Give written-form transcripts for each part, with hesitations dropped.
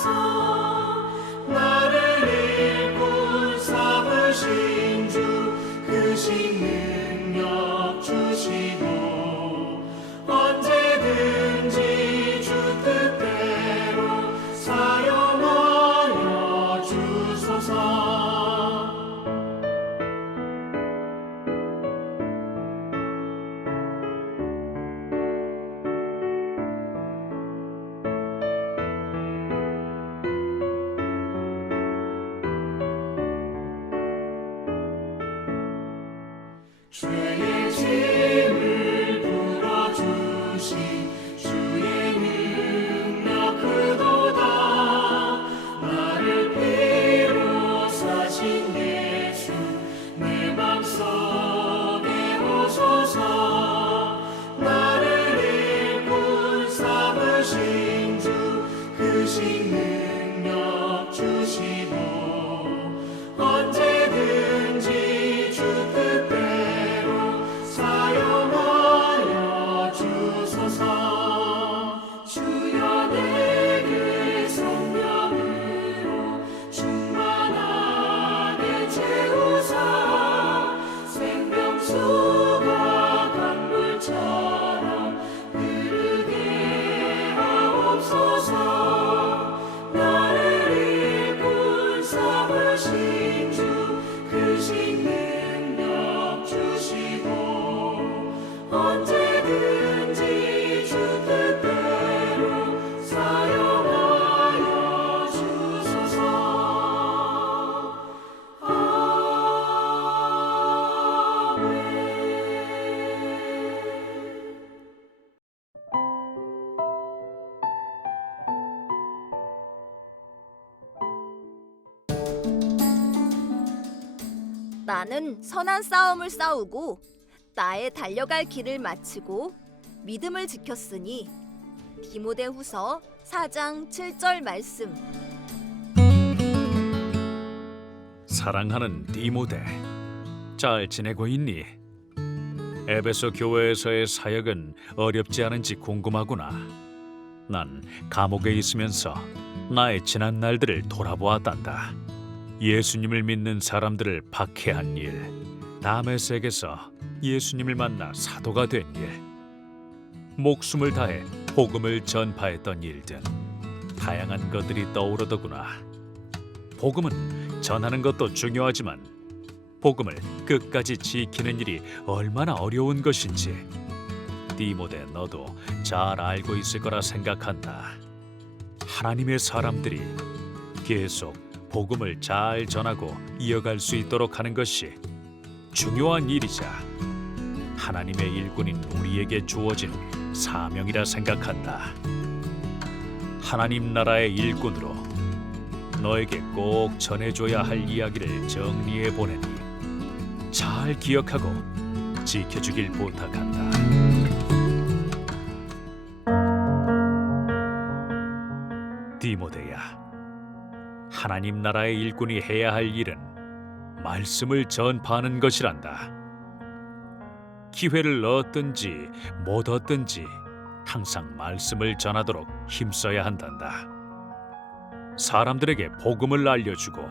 주소서. 나를 일꾼 삼으신 주 그 능력 주시고 언제든지 주 뜻대로 사용하여 주소서. 죄의 짐을 풀어주신 주의 능력 그도다. 나를 피로 사신 예수 내 맘속에 오소서. 나를 일꾼 삼으신 주 그 능력 주시고 언제든지 주 뜻대로 사용하여 주소서. 주여 내게 성령으로 충만하게 채우사 생명수가 강물처럼 흐르게 하옵소서. 나를 일꾼 삼으신 주 그 능력 주시고 언제든지 주 뜻대로 사용하여 주소서. 나는 선한 싸움을 싸우고 나의 달려갈 길을 마치고 믿음을 지켰으니. 디모데후서 4장 7절 말씀. 사랑하는 디모데, 잘 지내고 있니? 에베소 교회에서의 사역은 어렵지 않은지 궁금하구나. 난 감옥에 있으면서 나의 지난 날들을 돌아보았단다. 예수님을 믿는 사람들을 박해한 일, 다메섹에서 예수님을 만나 사도가 된 일, 목숨을 다해 복음을 전파했던 일 등 다양한 것들이 떠오르더구나. 복음은 전하는 것도 중요하지만 복음을 끝까지 지키는 일이 얼마나 어려운 것인지 디모데 너도 잘 알고 있을 거라 생각한다. 하나님의 사람들이 계속 복음을 잘 전하고 이어갈 수 있도록 하는 것이 중요한 일이자 하나님의 일꾼인 우리에게 주어진 사명이라 생각한다. 하나님 나라의 일꾼으로 너에게 꼭 전해줘야 할 이야기를 정리해 보내니 잘 기억하고 지켜주길 부탁한다. 디모데야, 하나님 나라의 일꾼이 해야 할 일은 말씀을 전파하는 것이란다. 기회를 얻든지 못 얻든지 항상 말씀을 전하도록 힘써야 한단다. 사람들에게 복음을 알려주고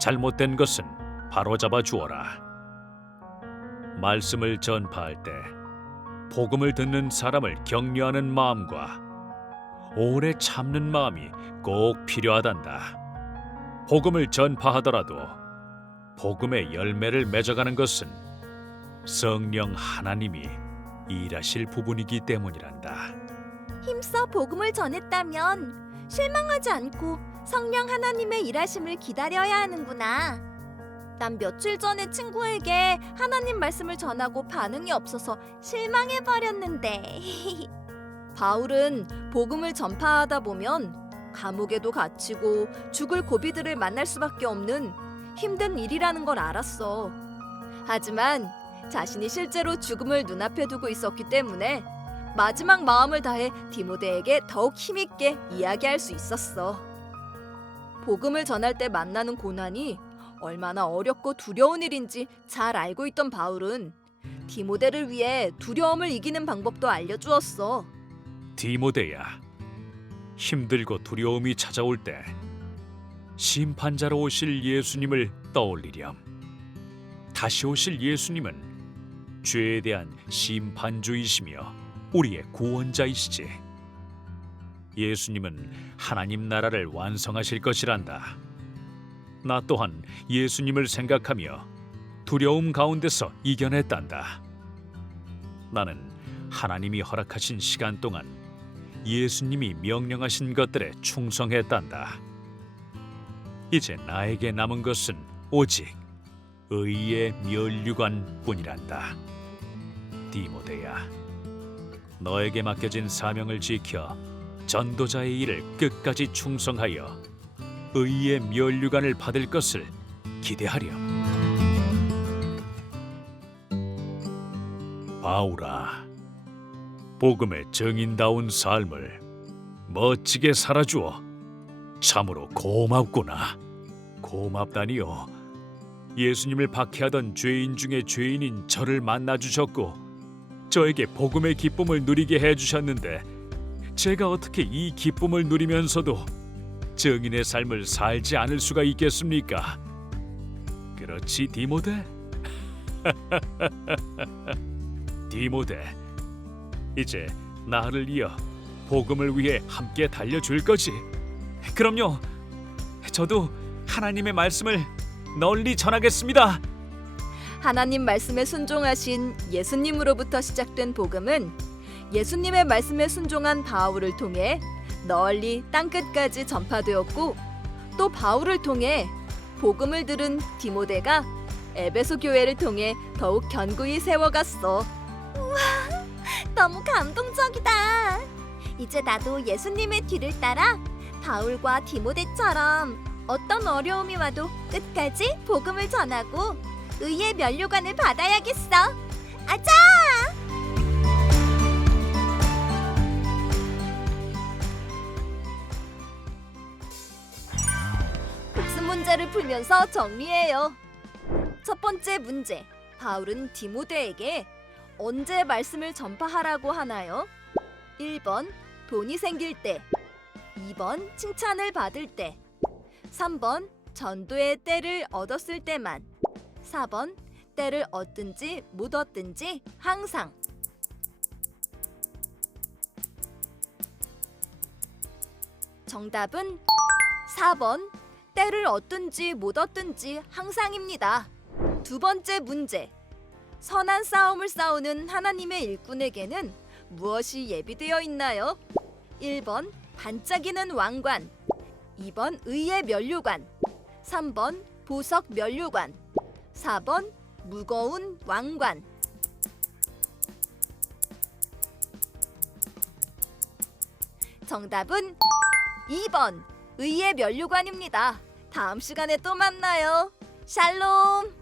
잘못된 것은 바로잡아 주어라. 말씀을 전파할 때 복음을 듣는 사람을 격려하는 마음과 오래 참는 마음이 꼭 필요하단다. 복음을 전파하더라도 복음의 열매를 맺어가는 것은 성령 하나님이 일하실 부분이기 때문이란다. 힘써 복음을 전했다면 실망하지 않고 성령 하나님의 일하심을 기다려야 하는구나. 난 며칠 전에 친구에게 하나님 말씀을 전하고 반응이 없어서 실망해버렸는데 바울은 복음을 전파하다 보면 감옥에도 갇히고 죽을 고비들을 만날 수밖에 없는 힘든 일이라는 걸 알았어. 하지만 자신이 실제로 죽음을 눈앞에 두고 있었기 때문에 마지막 마음을 다해 디모데에게 더욱 힘있게 이야기할 수 있었어. 복음을 전할 때 만나는 고난이 얼마나 어렵고 두려운 일인지 잘 알고 있던 바울은 디모데를 위해 두려움을 이기는 방법도 알려주었어. 디모데야, 힘들고 두려움이 찾아올 때 심판자로 오실 예수님을 떠올리렴. 다시 오실 예수님은 죄에 대한 심판주이시며 우리의 구원자이시지. 예수님은 하나님 나라를 완성하실 것이란다. 나 또한 예수님을 생각하며 두려움 가운데서 이겨냈단다. 나는 하나님이 허락하신 시간 동안 예수님이 명령하신 것들에 충성했단다. 이제 나에게 남은 것은 오직 의의 면류관 뿐이란다. 디모데야, 너에게 맡겨진 사명을 지켜 전도자의 일을 끝까지 충성하여 의의 면류관을 받을 것을 기대하렴. 바울아, 복음의 증인다운 삶을 멋지게 살아주어 참으로 고맙구나. 고맙다니요. 예수님을 박해하던 죄인 중에 죄인인 저를 만나주셨고 저에게 복음의 기쁨을 누리게 해주셨는데 제가 어떻게 이 기쁨을 누리면서도 증인의 삶을 살지 않을 수가 있겠습니까? 그렇지, 디모데? 디모데, 이제 나를 이어 복음을 위해 함께 달려줄 거지? 그럼요. 저도 하나님의 말씀을 널리 전하겠습니다. 하나님 말씀에 순종하신 예수님으로부터 시작된 복음은 예수님의 말씀에 순종한 바울을 통해 널리 땅끝까지 전파되었고, 또 바울을 통해 복음을 들은 디모데가 에베소 교회를 통해 더욱 견고히 세워갔어. 우와, 너무 감동적이다. 이제 나도 예수님의 뒤를 따라 바울과 디모데처럼 어떤 어려움이 와도 끝까지 복음을 전하고 의의 면류관을 받아야겠어. 아자! 복습 문제를 풀면서 정리해요. 첫 번째 문제, 바울은 디모데에게 언제 말씀을 전파하라고 하나요? 1번, 돈이 생길 때. 2번, 칭찬을 받을 때. 3번, 전도의 때를 얻었을 때만. 4번, 때를 얻든지 못 얻든지 항상. 정답은 4번, 때를 얻든지 못 얻든지 항상입니다. 두 번째 문제, 선한 싸움을 싸우는 하나님의 일꾼에게는 무엇이 예비되어 있나요? 1번, 반짝이는 왕관. 2번, 의의 면류관. 3번, 보석 면류관. 4번, 무거운 왕관. 정답은 2번, 의의 면류관입니다. 다음 시간에 또 만나요. 샬롬.